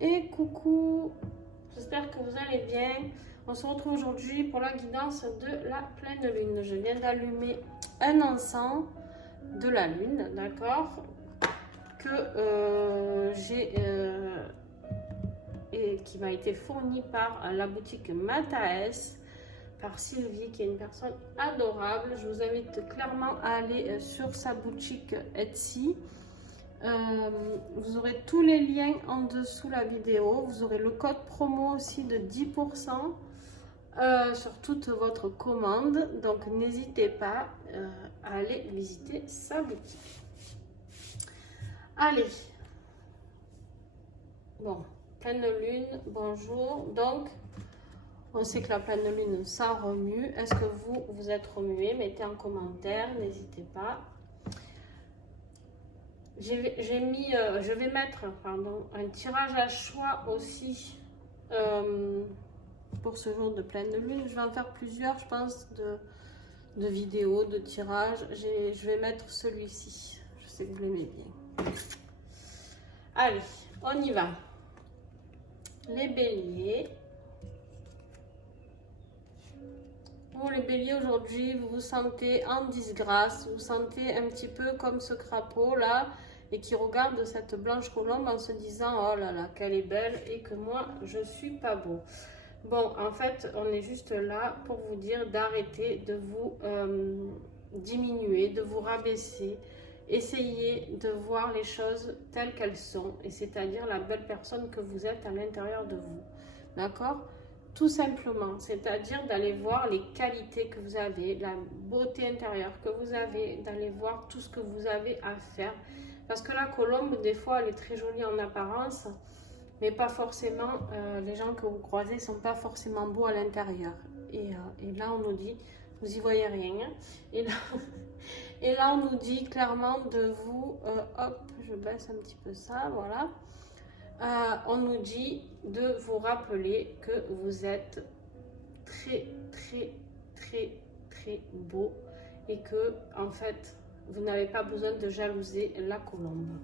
Et coucou, j'espère que vous allez bien. On se retrouve aujourd'hui pour la guidance de la pleine lune. Je viens d'allumer un encens de la lune, d'accord, que j'ai et qui m'a été fourni par la boutique Mataes, par Sylvie, qui est une personne adorable. Je vous invite clairement à aller sur sa boutique Etsy. Vous aurez tous les liens en dessous la vidéo. Vous aurez le code promo aussi de 10% sur toute votre commande. Donc n'hésitez pas à aller visiter sa boutique. Allez. Bon, pleine lune, bonjour. Donc, on sait que la pleine lune, ça remue. Est-ce que vous êtes remué? Mettez en commentaire, n'hésitez pas. Je vais mettre un tirage à choix aussi pour ce jour de pleine lune. Je vais en faire plusieurs, je pense, de vidéos, de tirages. Je vais mettre celui-ci. Je sais que vous l'aimez bien. Allez, on y va. Les béliers. Pour les béliers, aujourd'hui, vous vous sentez en disgrâce. Vous vous sentez un petit peu comme ce crapaud là, et qui regarde cette blanche colombe en se disant oh là là qu'elle est belle et que moi je suis pas beau. Bon, en fait on est juste là pour vous dire d'arrêter de vous diminuer, de vous rabaisser. Essayez de voir les choses telles qu'elles sont, et c'est-à-dire la belle personne que vous êtes à l'intérieur de vous, d'accord? Tout simplement, c'est-à-dire d'aller voir les qualités que vous avez, la beauté intérieure que vous avez, d'aller voir tout ce que vous avez à faire. Parce que la colombe, des fois, elle est très jolie en apparence, mais pas forcément, les gens que vous croisez ne sont pas forcément beaux à l'intérieur. Et là, on nous dit, vous n'y voyez rien. Et là, on nous dit clairement de vous, hop, je baisse un petit peu ça, voilà. On nous dit de vous rappeler que vous êtes très, très, très, très beau et que, en fait, vous n'avez pas besoin de jalouser la colombe.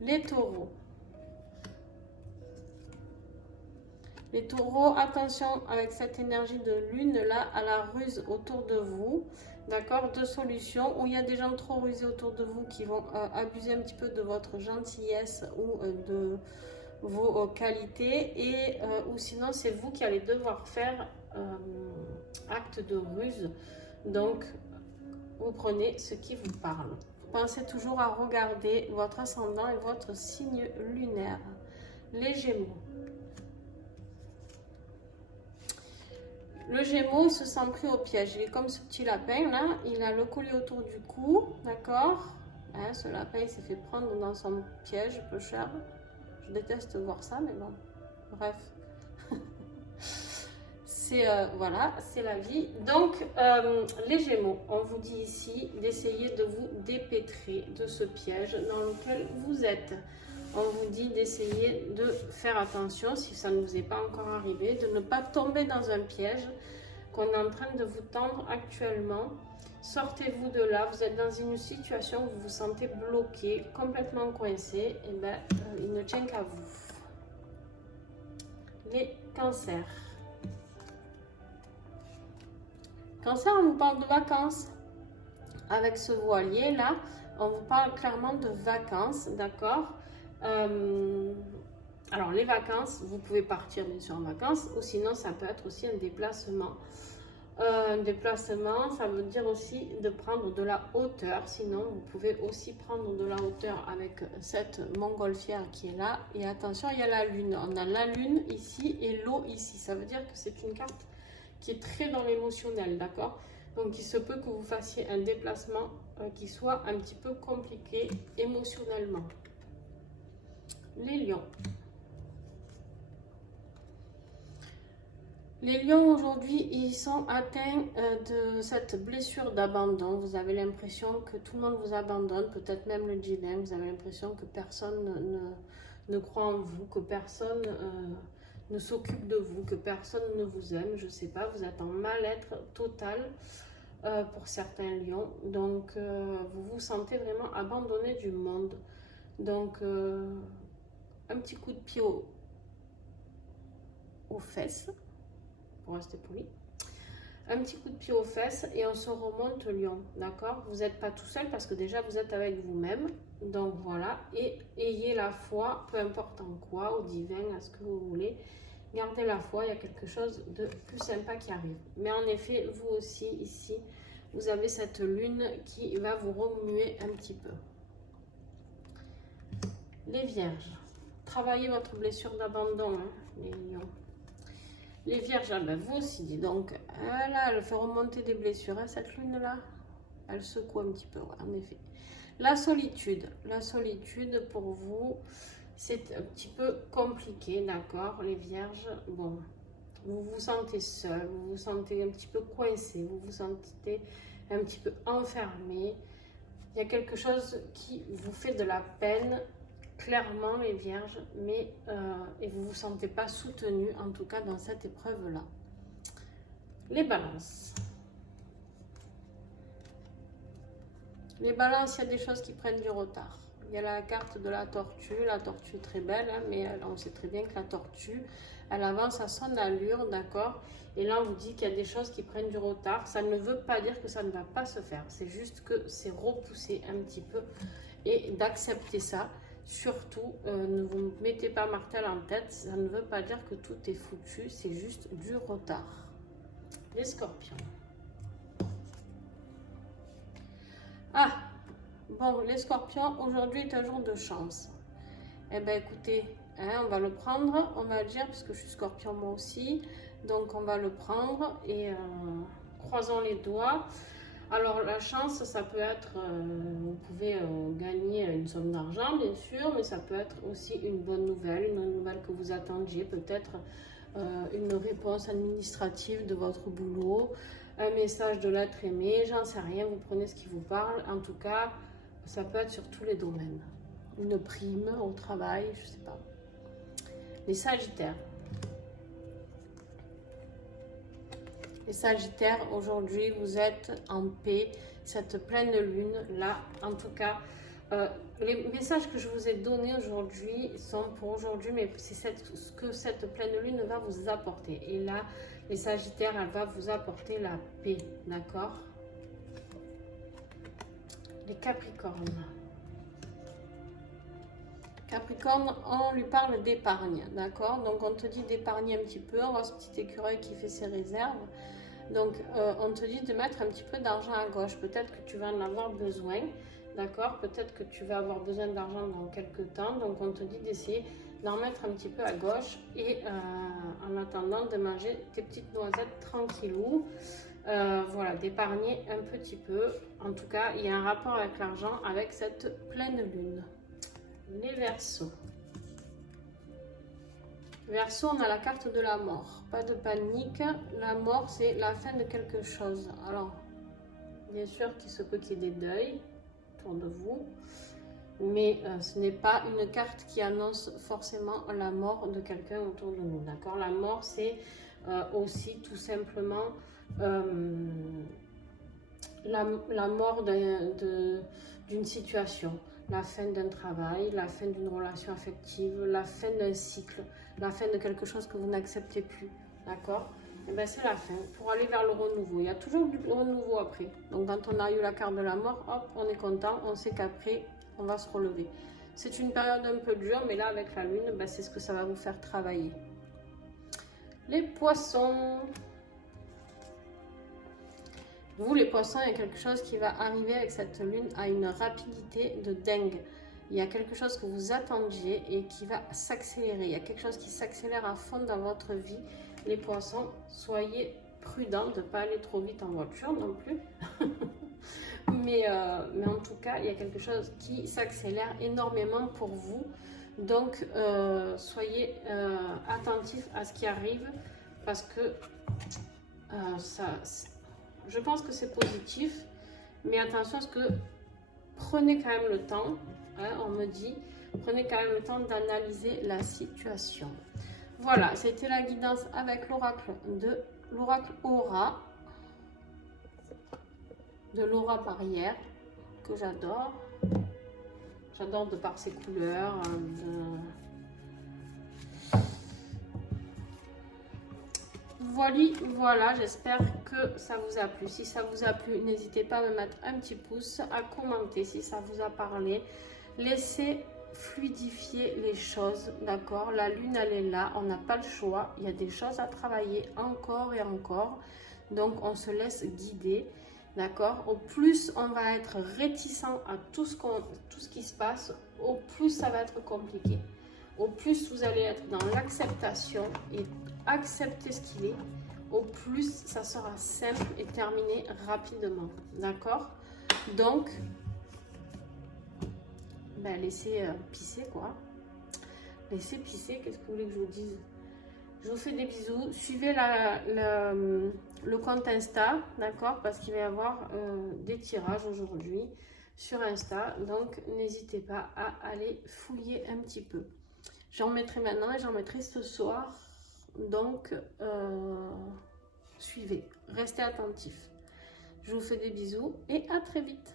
Les taureaux. Les taureaux, attention avec cette énergie de lune là à la ruse autour de vous. D'accord? Deux solutions. Où il y a des gens trop rusés autour de vous qui vont abuser un petit peu de votre gentillesse ou de vos qualités. Et ou sinon c'est vous qui allez devoir faire acte de ruse. Donc vous prenez ce qui vous parle. Pensez toujours à regarder votre ascendant et votre signe lunaire. Les Gémeaux. Le Gémeaux se sent pris au piège. Il est comme ce petit lapin là. Il a le collier autour du cou. D'accord, hein, ce lapin il s'est fait prendre dans son piège peu cher. Je déteste voir ça, mais bon. Bref. Voilà, c'est la vie. Donc, les Gémeaux, on vous dit ici d'essayer de vous dépêtrer de ce piège dans lequel vous êtes. On vous dit d'essayer de faire attention, si ça ne vous est pas encore arrivé, de ne pas tomber dans un piège qu'on est en train de vous tendre actuellement. Sortez-vous de là, vous êtes dans une situation où vous vous sentez bloqué, complètement coincé, et bien, il ne tient qu'à vous. Les cancers. Cancer, on vous parle de vacances. Avec ce voilier là, on vous parle clairement de vacances, d'accord? Alors les vacances, vous pouvez partir bien sûr en vacances, ou sinon ça peut être aussi un déplacement. Un déplacement, ça veut dire aussi de prendre de la hauteur. Sinon, vous pouvez aussi prendre de la hauteur avec cette montgolfière qui est là. Et attention, il y a la lune. On a la lune ici et l'eau ici. Ça veut dire que c'est une carte qui est très dans l'émotionnel, d'accord? Donc, il se peut que vous fassiez un déplacement qui soit un petit peu compliqué émotionnellement. Les lions. Les lions aujourd'hui, ils sont atteints de cette blessure d'abandon. Vous avez l'impression que tout le monde vous abandonne, peut-être même le divin. Vous avez l'impression que personne ne croit en vous, que personne ne s'occupe de vous, que personne ne vous aime. Je ne sais pas, vous êtes en mal-être total pour certains lions. Donc, vous vous sentez vraiment abandonné du monde. Donc, un petit coup de pied aux fesses, pour rester poli. Un petit coup de pied aux fesses et on se remonte lion, d'accord? Vous n'êtes pas tout seul parce que déjà vous êtes avec vous-même. Donc voilà, et ayez la foi, peu importe en quoi, au divin, à ce que vous voulez. Gardez la foi, il y a quelque chose de plus sympa qui arrive. Mais en effet, vous aussi, ici, vous avez cette lune qui va vous remuer un petit peu. Les vierges, travaillez votre blessure d'abandon, hein, les lions. Les vierges, ah ben vous aussi, dis donc, là, elle fait remonter des blessures, hein, cette lune-là. Elle secoue un petit peu, ouais, en effet. La solitude pour vous, c'est un petit peu compliqué, d'accord, les vierges. Bon, vous vous sentez seul, vous vous sentez un petit peu coincé, vous vous sentez un petit peu enfermé. Il y a quelque chose qui vous fait de la peine, clairement les vierges, mais et vous ne vous sentez pas soutenu, en tout cas dans cette épreuve-là. Les balances. Les balances, il y a des choses qui prennent du retard. Il y a la carte de la tortue est très belle, hein, mais on sait très bien que la tortue, elle avance à son allure, d'accord? Et là, on vous dit qu'il y a des choses qui prennent du retard. Ça ne veut pas dire que ça ne va pas se faire. C'est juste que c'est repoussé un petit peu et d'accepter ça. Surtout, ne vous mettez pas martel en tête. Ça ne veut pas dire que tout est foutu. C'est juste du retard. Les scorpions. Ah, bon, les scorpions, aujourd'hui est un jour de chance. Eh bien, écoutez, hein, on va le prendre, on va le dire, parce que je suis scorpion moi aussi. Donc, on va le prendre et croisons les doigts. Alors, la chance, ça peut être, vous pouvez gagner une somme d'argent, bien sûr, mais ça peut être aussi une bonne nouvelle que vous attendiez, peut-être une réponse administrative de votre boulot, un message de l'être aimé, j'en sais rien, vous prenez ce qui vous parle. En tout cas, ça peut être sur tous les domaines. Une prime au travail, je sais pas. Les sagittaires. Les sagittaires, aujourd'hui, vous êtes en paix. Cette pleine lune, là, en tout cas, les messages que je vous ai donnés aujourd'hui sont pour aujourd'hui, mais c'est ce que cette pleine lune va vous apporter. Et là, les sagittaires, elle va vous apporter la paix, d'accord? Les capricornes. Capricorne, on lui parle d'épargne, d'accord? Donc, on te dit d'épargner un petit peu. On voit ce petit écureuil qui fait ses réserves. Donc, on te dit de mettre un petit peu d'argent à gauche. Peut-être que tu vas en avoir besoin, d'accord? Peut-être que tu vas avoir besoin d'argent dans quelques temps. Donc, on te dit d'essayer d'en mettre un petit peu à gauche. Et en attendant de manger tes petites noisettes tranquillou. Voilà, d'épargner un petit peu. En tout cas, il y a un rapport avec l'argent avec cette pleine lune. Les Verseaux. Verseau, on a la carte de la mort. Pas de panique. La mort, c'est la fin de quelque chose. Alors, bien sûr qu'il se peut qu'il y ait des deuils autour de vous. Mais ce n'est pas une carte qui annonce forcément la mort de quelqu'un autour de nous. D'accord? La mort, c'est aussi tout simplement la mort d'une situation. La fin d'un travail, la fin d'une relation affective, la fin d'un cycle, la fin de quelque chose que vous n'acceptez plus, d'accord? Et bien c'est la fin, pour aller vers le renouveau. Il y a toujours du renouveau après. Donc quand on a eu la carte de la mort, hop, on est content, on sait qu'après, on va se relever. C'est une période un peu dure, mais là avec la lune, ben, c'est ce que ça va vous faire travailler. Les poissons. Vous, les poissons, il y a quelque chose qui va arriver avec cette lune à une rapidité de dingue. Il y a quelque chose que vous attendiez et qui va s'accélérer. Il y a quelque chose qui s'accélère à fond dans votre vie. Les poissons, soyez prudents de ne pas aller trop vite en voiture non plus. mais en tout cas, il y a quelque chose qui s'accélère énormément pour vous. Donc, soyez attentifs à ce qui arrive parce que je pense que c'est positif, mais attention à ce que prenez quand même le temps, hein, on me dit, prenez quand même le temps d'analyser la situation. Voilà, c'était la guidance avec l'oracle Aura, de Laura Barrière, que j'adore. J'adore de par ses couleurs, voilà, j'espère que ça vous a plu. Si ça vous a plu, n'hésitez pas à me mettre un petit pouce, à commenter si ça vous a parlé. Laissez fluidifier les choses, d'accord? La lune, elle est là, on n'a pas le choix. Il y a des choses à travailler encore et encore. Donc, on se laisse guider, d'accord? Au plus on va être réticent à tout ce qui se passe, au plus ça va être compliqué. Au plus vous allez être dans l'acceptation et accepter ce qu'il est, au plus ça sera simple et terminé rapidement, d'accord? Donc, ben, laissez pisser quoi. Laissez pisser, qu'est-ce que vous voulez que je vous dise? Je vous fais des bisous. Suivez le compte Insta, d'accord? Parce qu'il va y avoir des tirages aujourd'hui sur Insta. Donc, n'hésitez pas à aller fouiller un petit peu. J'en mettrai maintenant et j'en mettrai ce soir. Donc, suivez. Restez attentifs. Je vous fais des bisous et à très vite.